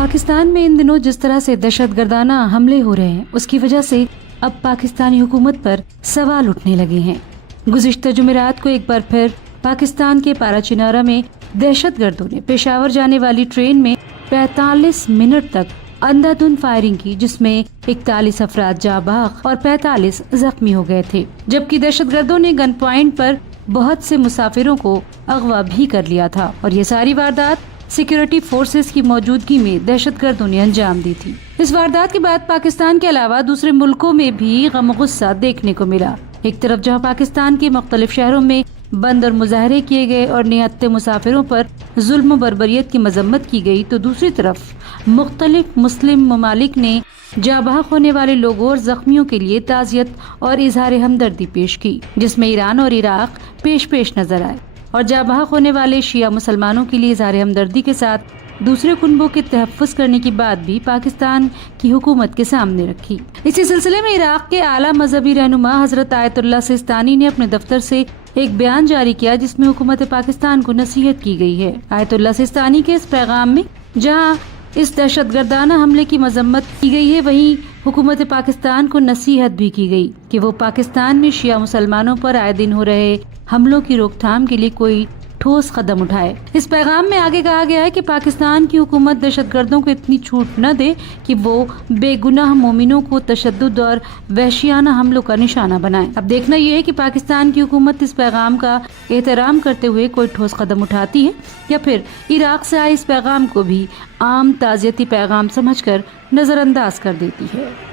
پاکستان میں ان دنوں جس طرح سے دہشت گردانہ حملے ہو رہے ہیں اس کی وجہ سے اب پاکستانی حکومت پر سوال اٹھنے لگے ہیں۔ گزشتہ جمعرات کو ایک بار پھر پاکستان کے پارا چنارا میں دہشت گردوں نے پشاور جانے والی ٹرین میں 45 منٹ تک اندھا دھند فائرنگ کی، جس میں 41 افراد جاں بحق اور 45 زخمی ہو گئے تھے، جبکہ دہشت گردوں نے گن پوائنٹ پر بہت سے مسافروں کو اغوا بھی کر لیا تھا اور یہ ساری واردات سیکورٹی فورسز کی موجودگی میں دہشت گردوں نے انجام دی تھی۔ اس واردات کے بعد پاکستان کے علاوہ دوسرے ملکوں میں بھی غم و غصہ دیکھنے کو ملا۔ ایک طرف جہاں پاکستان کے مختلف شہروں میں بند اور مظاہرے کیے گئے اور نہتے مسافروں پر ظلم و بربریت کی مذمت کی گئی، تو دوسری طرف مختلف مسلم ممالک نے جاں بحق ہونے والے لوگوں اور زخمیوں کے لیے تعزیت اور اظہار ہمدردی پیش کی، جس میں ایران اور عراق پیش نظر آئے اور جاں بحق ہونے والے شیعہ مسلمانوں کے لیے اظہار ہمدردی کے ساتھ دوسرے کنبوں کے تحفظ کرنے کی بات بھی پاکستان کی حکومت کے سامنے رکھی۔ اسی سلسلے میں عراق کے اعلیٰ مذہبی رہنما حضرت آیت اللہ سستانی نے اپنے دفتر سے ایک بیان جاری کیا، جس میں حکومت پاکستان کو نصیحت کی گئی ہے۔ آیت اللہ سستانی کے اس پیغام میں جہاں اس دہشت گردانہ حملے کی مذمت کی گئی ہے، وہیں حکومت پاکستان کو نصیحت بھی کی گئی کہ وہ پاکستان میں شیعہ مسلمانوں پر آئے دن ہو رہے حملوں کی روک تھام کے لیے کوئی ٹھوس قدم اٹھائے۔ اس پیغام میں آگے کہا گیا ہے کہ پاکستان کی حکومت دہشت گردوں کو اتنی چھوٹ نہ دے کہ وہ بے گناہ مومنوں کو تشدد اور وحشیانہ حملوں کا نشانہ بنائے۔ اب دیکھنا یہ ہے کہ پاکستان کی حکومت اس پیغام کا احترام کرتے ہوئے کوئی ٹھوس قدم اٹھاتی ہے یا پھر عراق سے آئے اس پیغام کو بھی عام تعزیتی پیغام سمجھ کر نظر انداز کر دیتی ہے۔